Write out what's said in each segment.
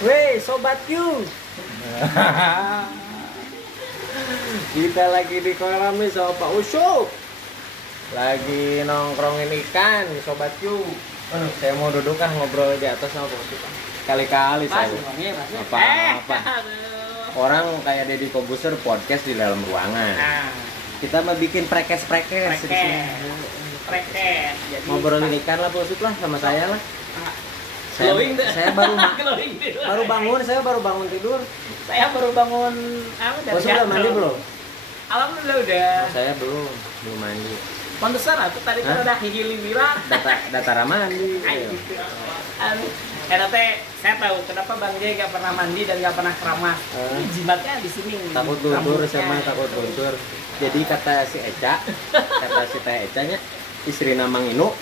Weh, sobat Q. Kita lagi di kolam nih sama Pak Usuk. Lagi nongkrongin ikan, sobat Q. Saya mau duduk kan ngobrol di atas sama Pak Usuk. Kali-kali saya. Apa? Orang kayak Deddy Kobuser podcast di dalam ruangan. Kita mau bikin prekes-prekes di sini. Prekes. Ngobrolin ikan lah Pak Usuk lah sama saya lah. Saya baru bangun tidur. Saya baru bangun dari sudah mandi belum? Alhamdulillah udah. Saya belum mandi. Pantesan aku tadi kan udah higili bilang. Data mandi. Nanti saya tahu kenapa Bang Jay gak pernah mandi dan gak pernah keramas. Jimatnya di sini. Takut luntur, sama takut luntur. Jadi kata si Teh Eca-nya, istri Mang Inu.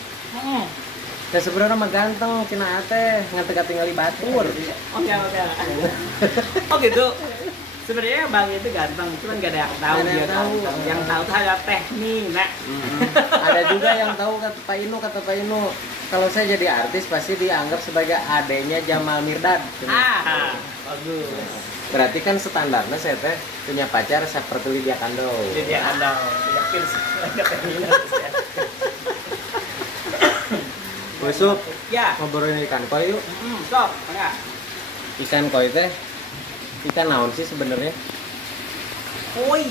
Ya sebenarnya mah ganteng, cina teh ngantek tinggali batur. Oke. Oh gitu. Sebenarnya Bang itu ganteng, cuman gak ada yang tahu dia ganteng. Yang tahu tuh hanya teknik, nak. Ada juga yang tahu kata Pak Inu, kalau saya jadi artis pasti dianggap sebagai adenya Jamal Mirdad. Bagus. Berarti kan standarnya saya teh punya pacar seperti Lydia Kandou. Lydia Kandou, yakin sih. Besok ya ngobrolin ikan koi yuk. Sok, enggak. Ikan koi teh ikan naon sih sebenarnya? Koi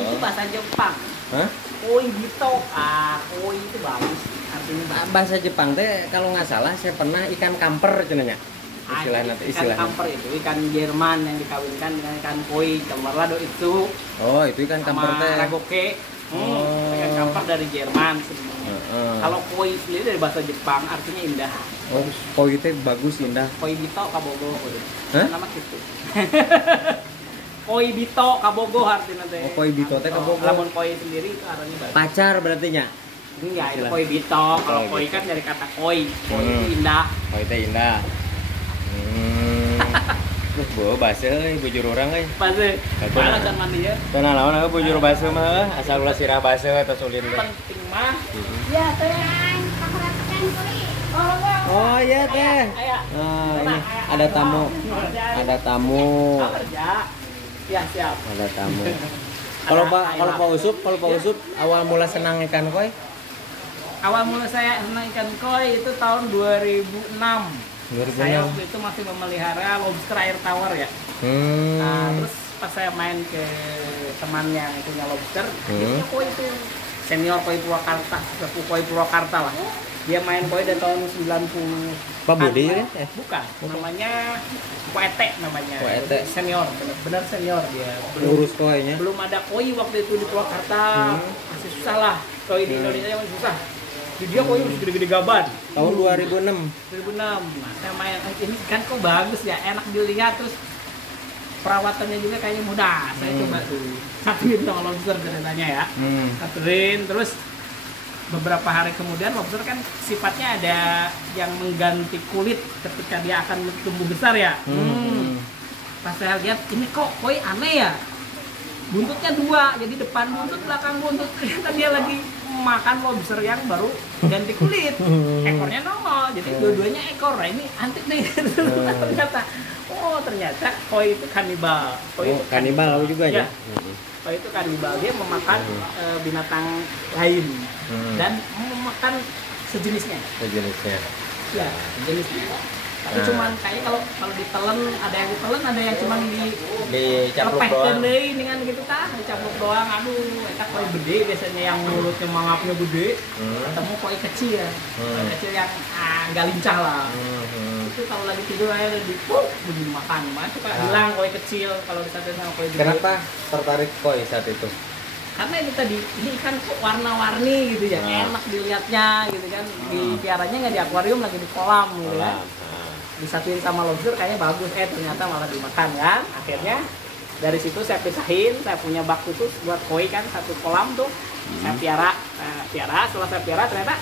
itu bahasa Jepang. Hah? Koi bito. Koi itu bagus artinya. Bahasa Jepang teh kalau nggak salah saya pernah ikan kamper cenanya. Istilah. Ikan kamper itu ikan Jerman yang dikawinkan dengan ikan koi, camarado itu. Oh, itu ikan kamper teh. Ragoke. Ikan kamper dari Jerman sebenarnya. Kalau koi sendiri dari bahasa Jepang artinya indah. Oh, koi itu bagus indah. Koi bito kabogo. Nama gitu. Koi bito kabogo artinya teh. Oh, koi bito teh kabogo. Lamun koi sendiri itu artinya bagus. Pacar berarti nya. Iya, itu koi bito. Kalau koi kan dari kata koi. Koi itu indah. Koi teh indah. Bawa basuh bujur orang Basuh. Mana kan mandi ya? Tenang lawan aku bujur basuh mah asal ulah sirah basuh atau sulin. Penting mah. Ya, teh. Oh iya teh. Ini ada tamu. Ada tamu. Ya, siap. Ada tamu. Kalau Pak Usuk awal mula senang ikan koi? Awal mula saya senang ikan koi itu tahun 2006. Saya waktu itu masih memelihara lobster air tawar ya. Nah, terus pas saya main ke teman yang punya lobster, dia koi itu senior koi Purwakarta, sepupu koi Purwakarta lah. Dia main koi dari tahun 90. Pak Budi ya? Bukan, namanya Poete namanya. Poete. Senior, benar senior dia. Urus koinya. Belum ada koi waktu itu di Purwakarta. Masih susah lah. Koi di Indonesia masih susah. Dia koi masih gede-gede gaban. Tahun 2006. Nah, saya main ini kan kok bagus ya, enak dilihat, terus perawatannya juga kayaknya mudah. Saya coba tuh satuin dong lobster ceritanya ya. Satuin, terus beberapa hari kemudian lobster kan sifatnya ada yang mengganti kulit ketika dia akan tumbuh besar ya. Pas saya lihat ini kok koi aneh ya. Buntutnya dua, jadi depan buntut, belakang buntut. Ternyata dia lagi makan lobster yang baru ganti kulit. Ekornya nongol, jadi dua-duanya ekor. Nah, ini antik nih. Ternyata koi itu kanibal. Kanibal aku juga ya. Koi itu kanibal, dia memakan binatang lain dan memakan sejenisnya. Ya, sejenisnya. Tapi cuman kayaknya kalau ditelan ada yang ditelan, ada yang cuman dicaplok doang. dengan gitu tah, dicaplok doang. Aduh, eta koi gede biasanya yang mulutnya mangapnya gede. Ketemu koi kecil. Koi kecil yang enggak lincah lah. Itu kalau lagi tidur aja begini makan. Makanya suka bilang koi kecil kalau disatuin sama koi gede. Kenapa tertarik koi saat itu? Karena ini tadi, ini ikan warna-warni gitu ya, enak dilihatnya gitu kan. Dipiaranya nggak di akuarium, lagi di kolam gitu kan. Disatuin sama lobster kayaknya bagus, ternyata malah dimakan kan. Akhirnya dari situ saya pisahin, saya punya bak khusus buat koi kan, satu kolam tuh. Saya piara, setelah saya piara ternyata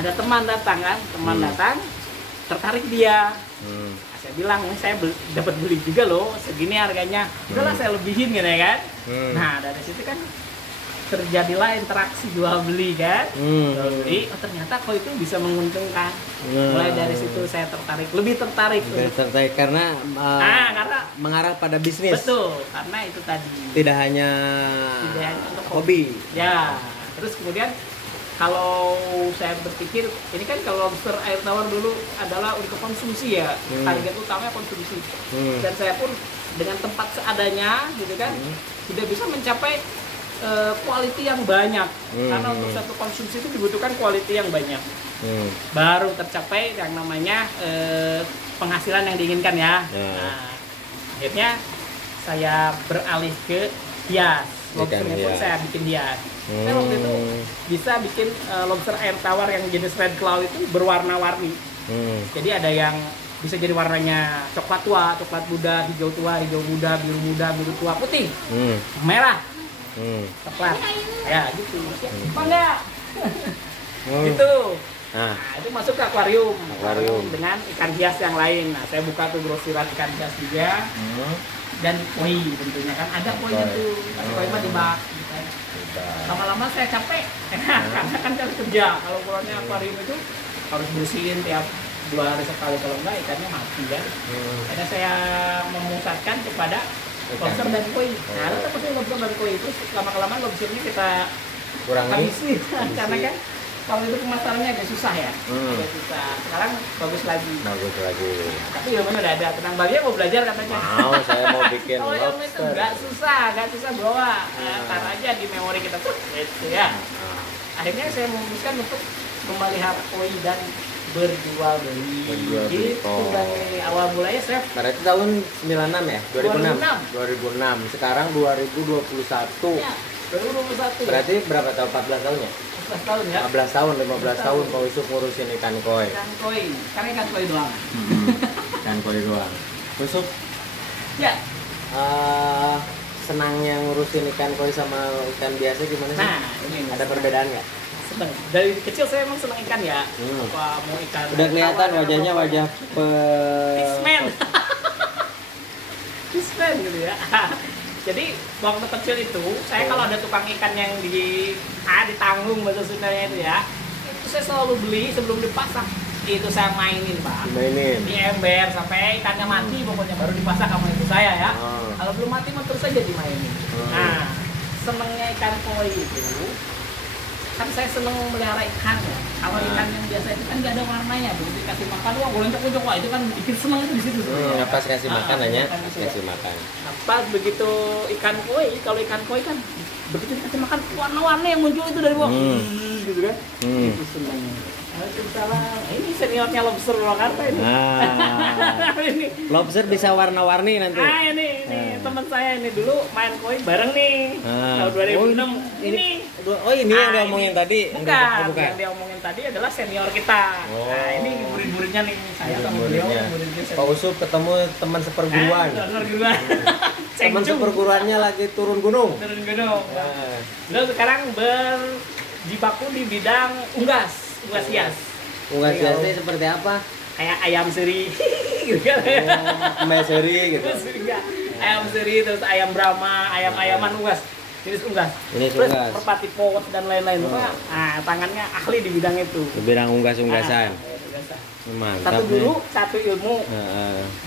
ada teman datang kan, datang tertarik dia. Saya bilang, ini saya dapat beli juga loh, segini harganya. Udahlah saya lebihin gitu ya kan. Nah dari situ kan terjadilah interaksi jual beli kan. Jadi ternyata koi itu bisa menguntungkan. Mulai dari situ saya lebih tertarik karena karena mengarah pada bisnis. Betul, karena itu tadi tidak hanya untuk hobi. Ya, terus kemudian kalau saya berpikir ini kan kalau lobster air tawar dulu adalah untuk konsumsi ya, target utamanya konsumsi. Dan saya pun dengan tempat seadanya gitu kan tidak bisa mencapai quality yang banyak, karena untuk satu konsumsi itu dibutuhkan quality yang banyak, baru tercapai yang namanya penghasilan yang diinginkan ya. Nah, akhirnya saya beralih ke hias, lobsternya pun saya bikin hias. Saya waktu itu bisa bikin lobster air tawar yang jenis red claw itu berwarna-warni. Jadi ada yang bisa jadi warnanya coklat tua, coklat muda, hijau tua, hijau muda, biru tua, putih, merah, coklat, ya gitu. Apa enggak? Gitu. Nah, itu masuk ke akuarium dengan ikan hias yang lain. Nah, saya buka tuh grosiran ikan hias juga, dan koi tentunya kan ada koinya tuh, koi mah di bak. Gitu. Lama-lama saya capek, karena kan harus kerja. Kalau pulangnya akuarium itu harus bersihin tiap 2 hari sekali, kalau enggak ikannya mati kan. Karena saya memusatkan kepada lobster dan koi. Nah, kita pakai lobster dan koi itu lama-kelamaan lobsternya kita habisi. Karena kan kalau itu pemasarannya agak susah ya. Agak susah. Sekarang bagus lagi. Tapi ilmunya udah ada. Tenang Bagia mau belajar katanya. Saya mau bikin kalau ilmu itu nggak susah bawa. Taruh aja di memori kita tuh, gitu ya. Akhirnya saya memutuskan untuk memelihara koi dan berjual beli. Itu dari awal mulanya saya. Berarti tahun 96 ya? 2006. Sekarang 2021. Ya, 2021. Berarti berapa tahun? 14 tahun ya? 15 tahun ya? 15 tahun Pak Usuf ngurusin ikan koi. Ikan koi, karena ikan koi doang. Ikan koi doang. Usuf? Ya. Senangnya ngurusin ikan koi sama ikan biasa gimana sih? Nah, ini ada perbedaan nggak? Seneng. Dari kecil saya emang senang ikan ya. Apa mau ikan? Udah kelihatan wajahnya wajah Fishman. Fishman gitu ya. Jadi waktu kecil itu saya kalau ada tukang ikan yang ditanggung bahasa Sundanya itu ya, itu saya selalu beli sebelum dipasang. Itu saya mainin Pak. Di ember sampai ikannya mati pokoknya baru dipasak sama ibu saya ya. Kalau belum mati mah terus aja dimainin. Nah, senengnya ikan koi itu kan saya seneng melihara ikan ya. Kalau ikan yang biasa itu kan nggak ada warnanya, begitu dikasih makan wah golencok-golencok, wah itu kan bikin seneng itu di situ. Pas kasih makan hanya kasih makan. Pas begitu ikan koi, kalau ikan koi kan begitu dikasih makan warna-warni yang muncul itu dari bawah, gitu kan? Itu seneng. Waalaikumsalam. Ini seniornya lobster Purwakarta ini. Ini. Lobster bisa warna-warni nanti. Ini teman saya ini dulu main koi bareng nih. Tahun 2006. Ini yang diomongin tadi. Bukan. Yang diomongin tadi adalah senior kita. Nah, ini murid-muridnya nih. Saya sama beliau murid-muridnya. Pak Usuf ketemu teman seperguruan. Teman seperguruannya lagi turun gunung. Beliau sekarang berjibaku di bidang unggas hias. Unggas hiasnya seperti apa? Kayak ayam seri, gitu kan? Ayam seri gitu. Ayam seri, terus ayam Brahma, ayam-ayaman unggas. Jenis unggas. Terus merpati pot dan lain-lain. Nah, tangannya ahli di bidang itu. Di bidang unggas-unggasan. Mantap. Satu guru, satu ilmu.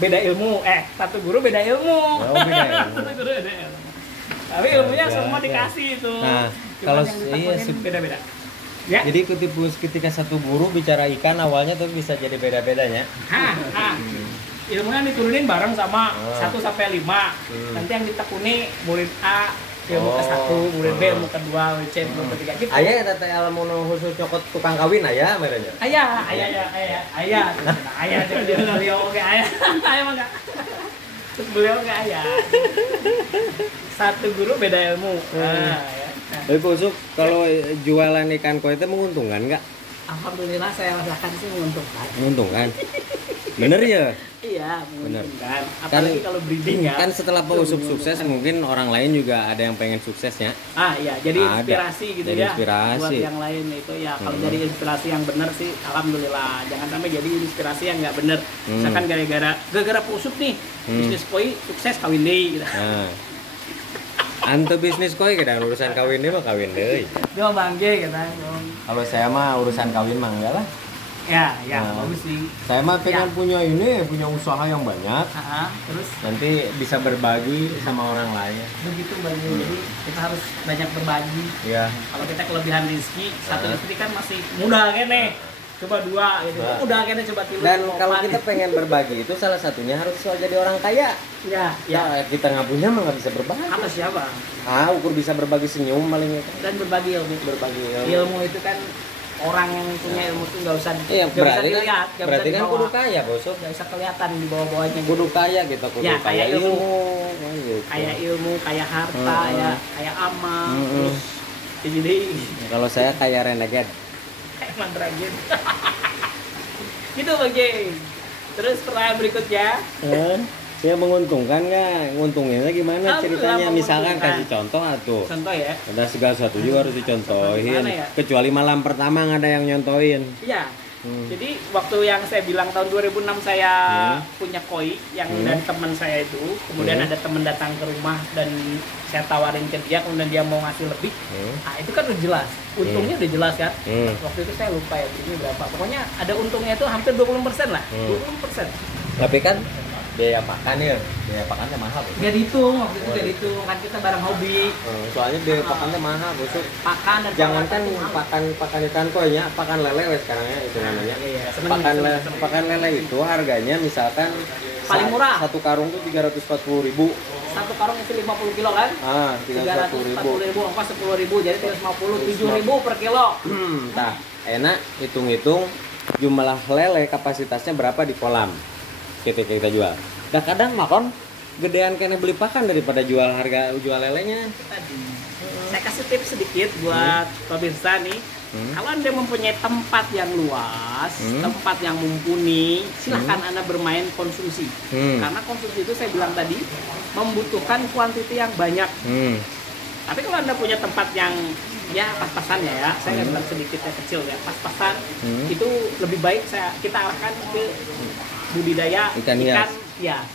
Beda ilmu. Satu guru beda ilmu. Satu guru beda ilmu. Tapi ilmunya semua dikasih itu. Nah, kalau beda-beda. Ya. Jadi ketika satu guru bicara ikan awalnya tuh bisa jadi beda-bedanya. Ilmunya diturunin bareng sama 1 sampai 5. Nanti yang ditekuni murid A ilmu ke-1, murid B ilmu ke-2, murid C ilmu ke-3 gitu. Ayah ya tete ilmu khusus cokot tukang kawin ayah merenya. Ayah. Beliau oke ayah. Ayah mah enggak. Beliau enggak ayah. Satu guru beda ilmu. Tapi Pak Usuf, kalau jualan ikan koi itu menguntungkan nggak? Alhamdulillah saya rasakan sih menguntungkan. Menguntungkan? Bener ya? Iya, menguntungkan. Apalagi kalau breeding ya. Kan setelah Pak Usuf sukses, mungkin orang lain juga ada yang pengen suksesnya. Iya, jadi inspirasi gitu jadi ya. Inspirasi. Buat yang lain itu ya, kalau jadi inspirasi yang benar sih, alhamdulillah. Jangan sampai jadi inspirasi yang nggak benar. Misalkan gara-gara Pak Usuf nih, bisnis koi sukses kawin deh gitu. Ante bisnis koi kadang urusan kawin deh mah kawin deh. Dia mah bangge katanya. Kalau saya mah urusan kawin mah enggak lah. Ya, Nah, bagus sih. Saya mah pengen Ya. punya usaha yang banyak. Terus Nanti bisa berbagi sama orang lain. begitu bagi jadi kita harus banyak berbagi. Iya. Kalau kita kelebihan rezeki, satu istri kan masih muda kan nih. Coba dua gitu. Nah. Udah kan coba tilu. Dan kalau kita pengen berbagi itu salah satunya harus jadi orang kaya. ya, Ya kita nggak punya mah nggak bisa berbagi. apa siapa? Ukur bisa berbagi senyum paling itu. Dan berbagi ilmu. Berbagi Ilmu itu kan orang yang punya ilmu tuh nggak usah Iya, nggak bisa berarti kan, dilihat, nggak berarti bisa kan dibawa. kudu kaya, Bosok. Nggak bisa kelihatan di bawah-bawahnya. Kudu kaya gitu, kudu Ya, kaya kaya ilmu. Gitu. Kayak ilmu, kayak harta, kayak amal, terus jadi Kalau saya kaya renegade. kayak mandragin. Gitu Bang Jeng. Terus pertanyaan berikutnya. Saya menguntungkan nggak? Nguntungnya gimana Alhamdulillah, ceritanya? Misalkan menguntungkan. kasih contoh atuh. Contoh ya. Ada segala sesuatu juga harus dicontohin. Gimana ya? Kecuali malam pertama nggak ada yang nyontohin. Iya. Jadi waktu yang saya bilang tahun 2006 saya punya koi yang dari teman saya itu, kemudian ada teman datang ke rumah dan saya tawarin ke dia, kemudian dia mau ngasih lebih. Nah, itu kan udah jelas. Untungnya udah jelas kan. Waktu itu saya lupa ya ini berapa. Pokoknya ada untungnya itu hampir 20% lah. 20%. Tapi kan biaya pakannya mahal. Bos. Gak dihitung, waktu itu gak dihitung, kan kita bareng hobi. Soalnya biaya pakannya mahal, Bosok. Pakan dan Jangankan perawatan itu mahal. pakan ikan koi nya, pakan lele wes sekarang ya itu namanya. Iya, seneng itu. Pakan lele itu harganya misalkan Paling murah. Satu karung tuh 340.000. Satu karung isi 50 kilo kan? 340.000. ongkos 10.000, jadi 350, 7.000 per kilo. Nah, enak hitung-hitung jumlah lele kapasitasnya berapa di kolam kita jual. Nah kadang makan gedean kena beli pakan daripada jual lelenya. Tadi saya kasih tips sedikit buat pemirsa nih. Kalau Anda mempunyai tempat yang luas, tempat yang mumpuni, silahkan Anda bermain konsumsi. Karena konsumsi itu saya bilang tadi membutuhkan kuantiti yang banyak. Tapi kalau Anda punya tempat yang ya pas-pasan ya, saya bilang sedikit ya kecil ya, pas-pasan, itu lebih baik kita arahkan ke budidaya Ikan hias. ya.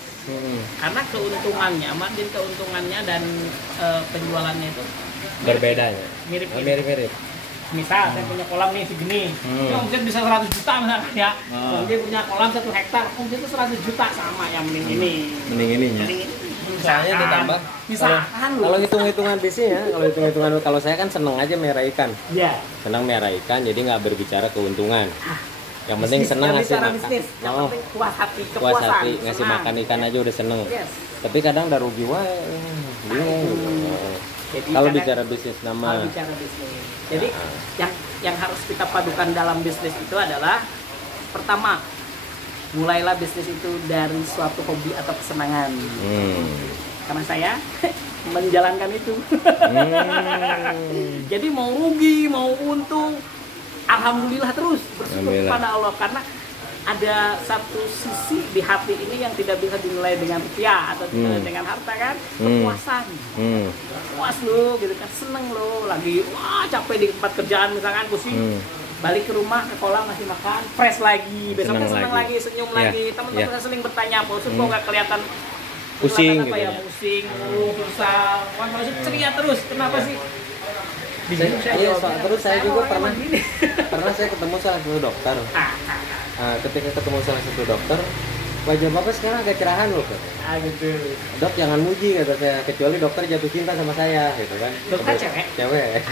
Karena keuntungannya, margin keuntungannya dan penjualannya itu Berbeda ya. mirip-mirip. Misal saya punya kolam nih segini, omset bisa 100 juta misalkan ya. Dia punya kolam 1 hektar, omset itu 100 juta sama yang mending ini. Mending ininya. Misalnya ditambah. Misalkan Kalau hitung-hitungan bisnis ya, kalau saya kan seneng aja merah ikan. Iya. Senang merah ikan, jadi nggak berbicara keuntungan. Yang penting Bisnis, senang yang ngasih bicara makan. bisnis, yang penting puas hati, Puas kepuasan, hati ngasih senang. makan ikan aja udah seneng. Yes. Tapi kadang udah rugi wae, bingung. Jadi Kalau kadang- bicara bisnis Kalau nama. bicara bisnis. Jadi yang harus kita padukan dalam bisnis itu adalah pertama, mulailah bisnis itu dari suatu hobi atau kesenangan. Karena saya menjalankan itu. Jadi mau rugi, mau untung, alhamdulillah terus bersyukur Alhamdulillah. kepada Allah karena ada satu sisi di hati ini yang tidak bisa dinilai dengan rupiah atau dinilai dengan harta kan, kepuasan. Puas lo gitu kan, seneng lo lagi wah capek di tempat kerjaan misalkan pusing. Balik ke rumah ke kolam masih makan fresh lagi, besoknya seneng lagi, senyum Iya, lagi. Teman-teman iya. saya sering bertanya, "Bos, kok nggak kelihatan Pusing apa gitu ya, ya. pusing, susah, kan maksud ceria terus, kenapa sih?" Terus saya juga mau emang gini. pernah saya ketemu salah satu dokter. Ketika ketemu salah satu dokter, wajah bapak sekarang agak cerahan loh. Gitu. Dok jangan muji kata saya, kecuali dokter jatuh cinta sama saya gitu kan. Dokter cewek? Cewek.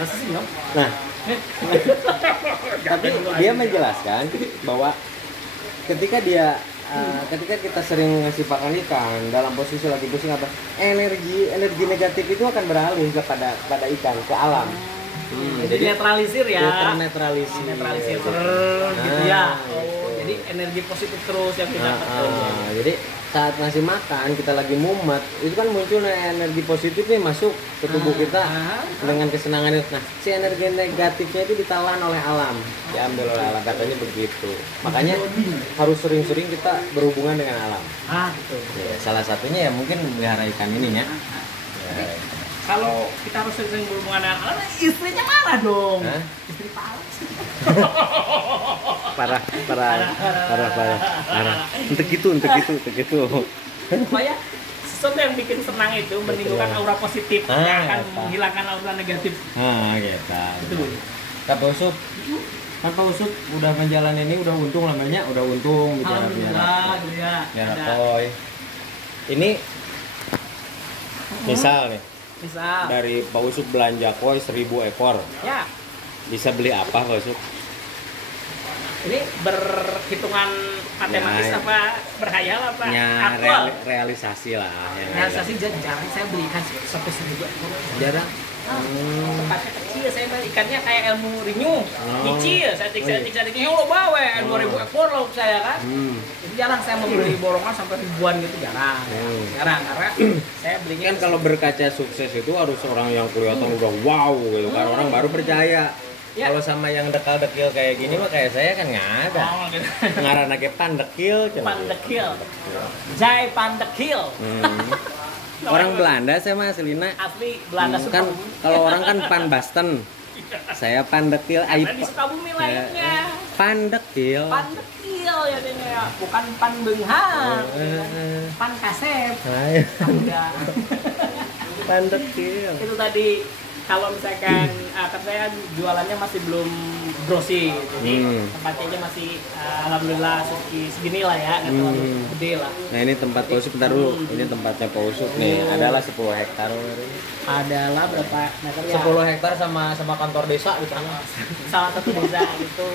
Rasa sih dong. Nah, tapi dia menjelaskan bahwa ketika kita sering ngasih pakan ikan dalam posisi lagi pusing apa, energi negatif itu akan beralih kepada ikan, ke alam. Jadi netralisir ya. Netralisir. Netralisir terus gitu ya. Jadi energi positif terus yang kita dapat. Jadi saat ngasih makan kita lagi mumet, itu kan muncul energi positif nih masuk ke tubuh kita dengan kesenangan itu. Nah, si energi negatifnya itu ditalan oleh alam, diambil oleh alam, katanya begitu. Makanya harus sering-sering kita berhubungan dengan alam. Gitu. Ya, salah satunya ya mungkin melihara ikan ini ya. Kalau kita harus sering berhubungan dengan alam, istrinya marah dong. Hah? Istri palas. Parah. Untuk gitu. Supaya sesuatu yang bikin senang itu menimbulkan aura positif yang akan menghilangkan aura negatif. Gitu. Betul. Kak Usuk, kan Pak Usuk udah menjalani ini udah untung namanya, udah untung bicara biara koi. Ini misal nih, dari Pak Usuk belanja koi 1000 ekor. Ya. Bisa beli apa Pak Usuk? Ini berhitungan matematis apa berhayal apa? Realisasi lah. Realisasi jarang saya beli ikan sampai 1000 ekor. Jarang. Tempatnya kecil, saya beli ikannya kayak ilmu rinyu, nyicil, saya tiksa, ya Allah bawa 2000 ekor lauk saya kan. Jadi jarang saya membeli borongan sampai ribuan gitu, jarang karena saya belinya kan kalau berkaca sukses itu harus orang yang kelihatan udah wow gitu kan, orang baru percaya. Ya. Kalau sama yang dekil-dekil kayak gini mah kayak saya kan nggak ada. Gitu. Ngaranake pandekil. Jai pandekil. Orang Belanda saya mah aslina. Asli Belanda kan kalau orang kan panbasten. Saya pandekil. Di Sukabumi lainnya. Pandekil. Pandekil ya dia, bukan panbenghang. Pan kasep. Pandekil. Itu tadi kalau misalkan kan saya jualannya masih belum grossi, jadi tempatnya aja masih alhamdulillah segini lah ya, nggak terlalu gede lah. Nah ini tempat Pak Usuk, bentar dulu, ini tempatnya Pak Usuk nih, adalah 10 hektar. Adalah berapa meter ya? 10 hektar sama kantor desa di sana. Salah satu desa gitu.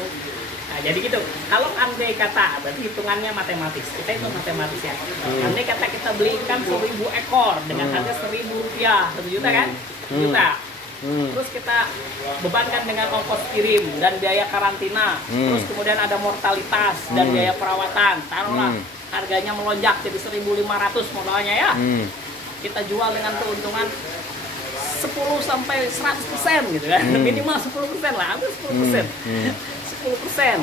Nah, jadi gitu. Kalau andai kata, berarti hitungannya matematis. Kita itu matematis ya. Andai kata kita beli ikan 1000 ekor dengan harga Rp1.000, 1 juta kan? 1 juta. Terus kita bebankan dengan ongkos kirim dan biaya karantina, terus kemudian ada mortalitas dan biaya perawatan, taruhlah harganya melonjak jadi 1.500 modalnya ya. Kita jual dengan keuntungan 10 sampai 100% gitu kan, minimal 10% lah, hampir 10%. 10%.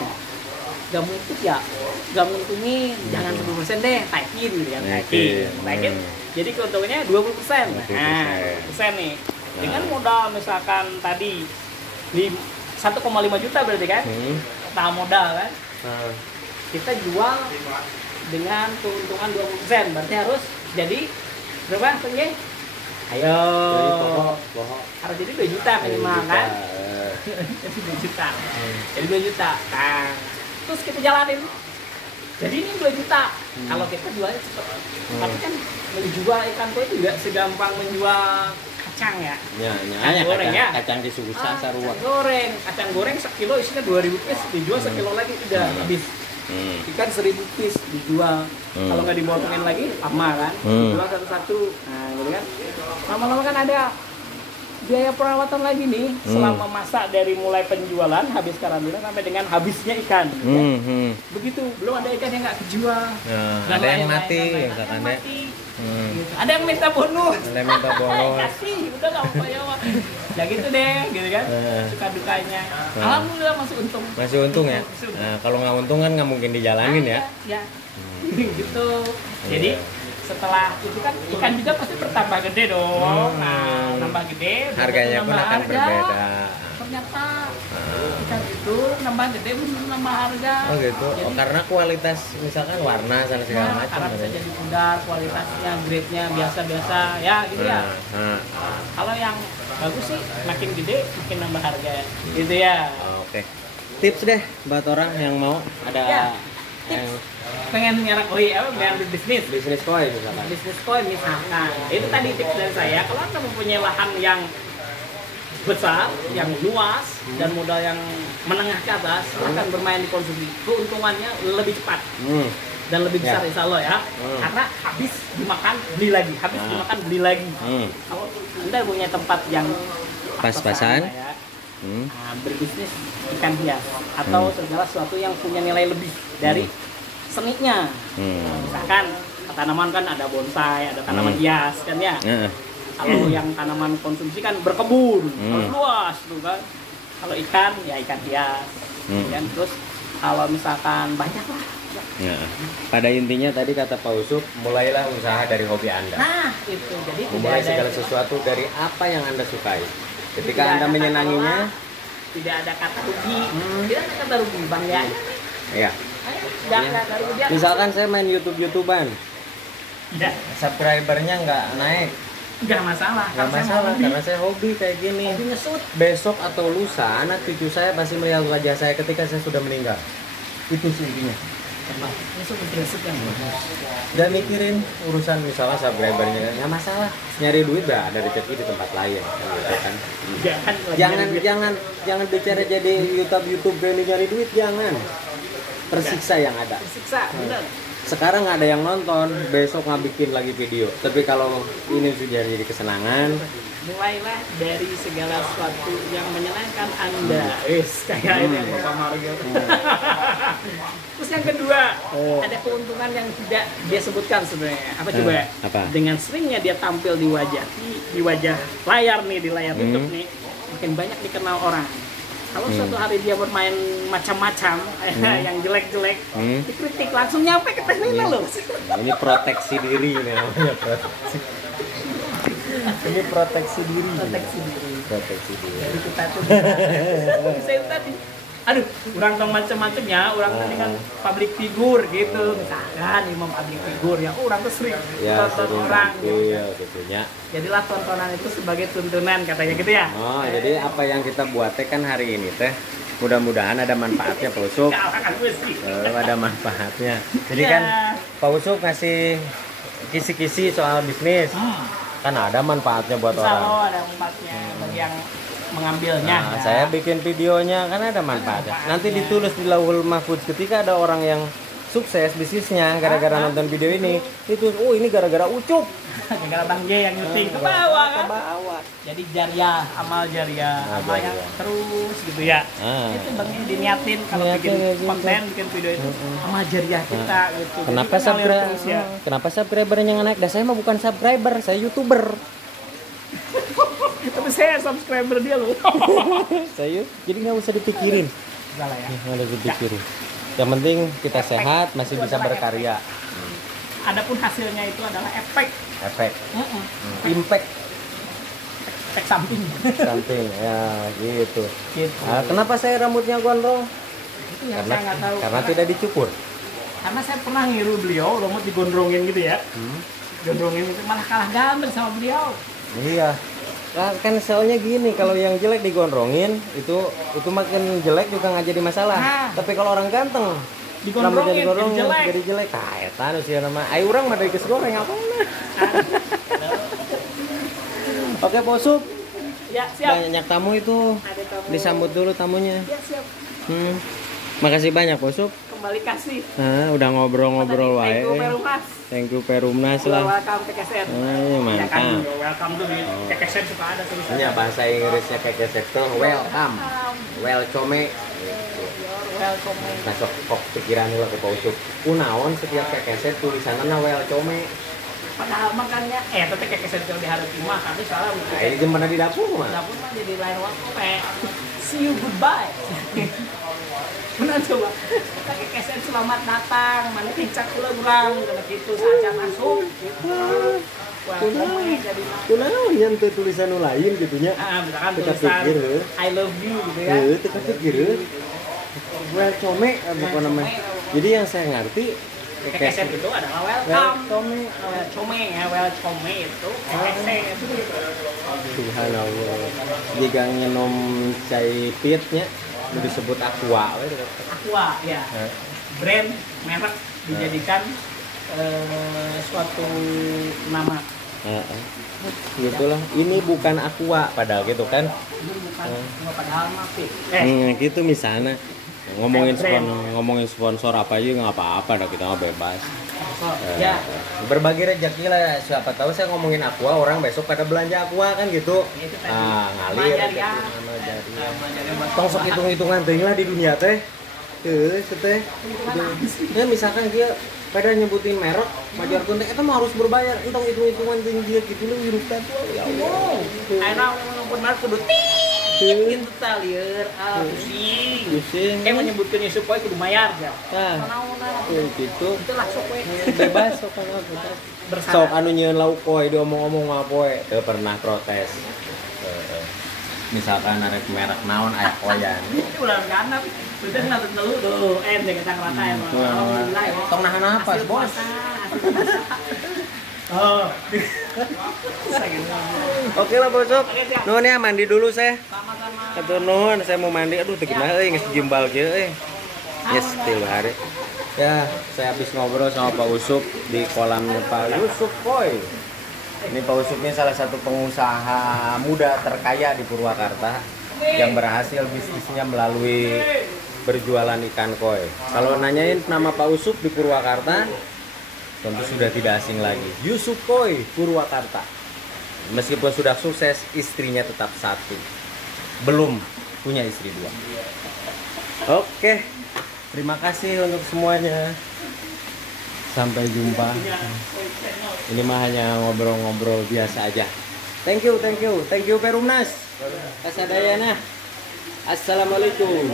Gak mungkin ya, gak nguntungin, jangan 10% deh, naikin gitu kan, naikin. Jadi keuntungannya 20%. Nah, persen nih. Dengan modal misalkan tadi 1,5 juta berarti kan, tahap modal kan, kita jual dengan keuntungan 20%, berarti harus jadi berapa tinggi? Ayo, harus jadi 2 juta minimal kan? Jadi 2 juta, jadi 2 juta. Nah, terus kita jalanin. Jadi ini 2 juta. Kalau kita jualnya cepet. Tapi kan menjual ikan koi itu juga segampang menjual kacang ya. Kacang goreng ya. Kacang disuguhkan sarua. Kacang goreng sekilo isinya 2000 piece, dijual sekilo lagi udah habis. Ikan 1000 piece dijual. Kalau nggak dimotongin lagi lama kan. Dijual satu-satu. Nah, gitu kan. Lama-lama kan ada biaya perawatan lagi nih selama masa dari mulai penjualan habis karantina sampai dengan habisnya ikan. Begitu, belum ada ikan yang nggak kejual. Ada yang mati, Gitu. Ada yang minta bonus. Kasih, udah nggak apa ya. Ya gitu deh, gitu kan. Suka dukanya. Alhamdulillah masih untung. Masih untung ya. Nah, kalau nggak untung kan nggak mungkin dijalanin ya. Ya. Gitu. Jadi setelah itu kan ikan juga pasti bertambah gede dong. Nah, nambah gede, harganya pun akan berbeda. Ternyata ikan itu nambah gede nambah harga. Oh gitu. Jadi, karena kualitas misalkan warna dan segala macam. Karena bisa jadi pudar, kualitasnya, grade-nya biasa-biasa ya gitu ya. Kalau yang bagus sih makin gede makin nambah harga gitu ya. Oke. Tips deh buat orang yang mau ada yang pengen nyerang koi pengen bisnis koi misalkan. Bisnis koi misalkan. Itu tadi tips dari saya. Kalau Anda mempunyai lahan yang besar, yang luas dan modal yang menengah ke atas, akan bermain di konsumsi. Keuntungannya lebih cepat dan lebih besar insya Allah ya. Karena habis dimakan beli lagi, beli lagi. Kalau Anda punya tempat yang pas-pasan, berbisnis ikan hias atau segala sesuatu yang punya nilai lebih dari seninya. Misalkan tanaman kan ada bonsai, ada tanaman hias kan ya. Kalau yang tanaman konsumsi kan berkebun, harus luas tuh kan. Kalau ikan ya ikan hias. Dan terus kalau misalkan banyak lah. Pada intinya tadi kata Pak Usuk, mulailah usaha dari hobi Anda. Nah, itu. Jadi memulai segala sesuatu dari apa yang Anda sukai. Ketika Anda menyenanginya, tidak ada kata rugi. Tidak ada kata rugi, Bang ya. Iya. Jangan kata rugi. Misalkan saya main YouTubean. Ya, subscribernya nggak naik. nggak masalah. Nggak masalah, karena saya hobi kayak gini. Hobi ngesut. Besok atau lusa, anak cucu saya pasti melihat wajah saya ketika saya sudah meninggal. Itu sih intinya. Ngesut ngesut yang bagus. Dan mikirin urusan misalnya subscribernya kan, nggak masalah. Nyari duit dah ada rezeki di tempat lain, gitu kan. Jangan bicara jadi YouTube berani nyari duit, jangan. Tersiksa yang ada. Tersiksa, benar. Sekarang nggak ada yang nonton, besok nggak bikin lagi video. Tapi kalau ini sudah jadi kesenangan, mulailah dari segala sesuatu yang menyenangkan Anda. Kayak ini yang Bapak Mario. Terus yang kedua, ada keuntungan yang tidak dia sebutkan sebenarnya. Apa coba? Apa? Dengan seringnya dia tampil di wajah layar nih, di layar YouTube nih, makin banyak dikenal orang. Kalau suatu hari dia bermain macam-macam, yang jelek-jelek, dikritik langsung nyampe ke terminal loh. Ini proteksi diri ini namanya proteksi. Ini proteksi diri. Proteksi diri. Jadi kita tuh bisa itu tadi. Aduh, orang tong macam-macamnya, orang tuh dengan public figure gitu, misalkan imam public figure yang orang tuh sering tonton orang gitu. Iya, tentunya. Jadilah tontonan itu sebagai tuntunan katanya gitu ya. Oh, jadi apa yang kita buat kan hari ini teh mudah-mudahan ada manfaatnya Pak Usuk. Ada manfaatnya. Jadi kan Pak Usuk ngasih kisi-kisi soal bisnis. Kan ada manfaatnya buat orang. Insya Allah ada manfaatnya bagi yang mengambilnya. Nah, saya bikin videonya kan ada manfaatnya. Nanti ditulis di Lauhul Mahfuz ketika ada orang yang sukses bisnisnya gara-gara nonton video ini, itu ini gara-gara Ucup. Gara-gara Bang J yang nyuting ke bawah kan. Ke bawah. Jadi jariah, amal jariah, amal yang terus gitu ya. Itu Bang J diniatin kalau bikin konten, bikin video itu amal jariah kita gitu. Kenapa subscribernya nggak naik? Dah saya mah bukan subscriber, saya YouTuber. Tapi saya subscriber dia loh. Jadi nggak usah dipikirin. Salah ya. Nggak usah dipikirin. Yang penting kita sehat, masih bisa berkarya. Adapun hasilnya itu adalah efek. Impact. Efek samping. Ya gitu. Nah, kenapa saya rambutnya gondrong? Itu yang saya nggak tahu. Karena tidak dicukur. Karena saya pernah ngiru beliau, rambut digondrongin gitu ya. Gondrongin itu malah kalah gambar sama beliau. Iya. Kan soalnya gini, kalau yang jelek digondrongin itu makin jelek juga nggak jadi masalah. Tapi kalau orang ganteng digondrongin jadi jelek. Eta nu sih nama. Ai urang mah dari geus goreng apa mah. Oke, Posuk. Ya, siap. Banyak tamu itu. Disambut dulu tamunya. Ya, siap. Makasih banyak, Posuk. Kembali kasih. Udah ngobrol-ngobrol wae. Thank you Perumnas lah. Welcome ke KKSN. Mantap. Ya kan, welcome tuh di KKSN suka ada tulisannya. Iya, bahasa Inggrisnya KKSN tuh welcome. Welcome. Welcome. Nah, kok pikiran lah ke Pausuk. Kunaon setiap KKSN tulisanana welcome. Padahal makanya tapi KKSN kalau diharapin mah kami salah. Nah, ini jam mana di dapur mah? Dapur mah jadi lain waktu. See you goodbye. Mana coba? Kita KKSN selamat datang, mana pincak kula urang kana kitu saja masuk. Kunaon nya teu tulisan nu lain gitunya. Misalkan tulisan I love you gitu ya. Teu pikir. Welcome apa namanya? Jadi yang saya ngerti KKSN itu adalah welcome. Welcome itu KKSN. Subhanallah. Jika ngenom cai pitnya disebut Aqua. Aqua ya. Brand merek dijadikan suatu nama. Gitulah. Ini bukan Aqua padahal gitu kan. Ini bukan padahal mah gitu misalnya. Ngomongin sponsor apa aja nggak apa-apa dah, kita nggak bebas. Ya. Berbagi rezeki lah, siapa tahu saya ngomongin Aqua orang besok pada belanja Aqua kan gitu. Ngalir tong sok hitung-hitungan teh lah di dunia teh teh misalkan dia pada nyebutin merek majar konten itu mah harus berbayar, entong hitung-hitungan tinggi gitu lu hirup tatu ya Allah. Enak benar kudu gitu talieur pusing menyebutkannya supaya kudu mayar ya. Gitu itulah sok we bebas sok kana sok anu nyieun lauk poe diomong-omong mah poe teu pernah protes. Misalkan arek merek naon aya koyan ulah ganap betul ngatut dulu tuh kita ngerata ya tong nahan napas bos Oh. Oke lah bosok. Nuhun ya, mandi dulu saya. Sama-sama. Atur nuhun, saya mau mandi. Aduh, teu gimana euy geus gimbal kieu euy. Yes, 3 hari. Ya, saya habis ngobrol sama Pak Usup di kolamnya Pak Yusuf Boy. Ini Pak Usup ini salah satu pengusaha muda terkaya di Purwakarta yang berhasil bisnisnya melalui berjualan ikan koi. Kalau nanyain nama Pak Usup di Purwakarta, tentu sudah tidak asing lagi. Yusuf Koi Purwakarta. Meskipun sudah sukses, istrinya tetap satu. Belum punya istri 2. Oke. Terima kasih untuk semuanya. Sampai jumpa. Ini mah hanya ngobrol-ngobrol biasa aja. Thank you Perumnas. Kasadayana. Assalamualaikum.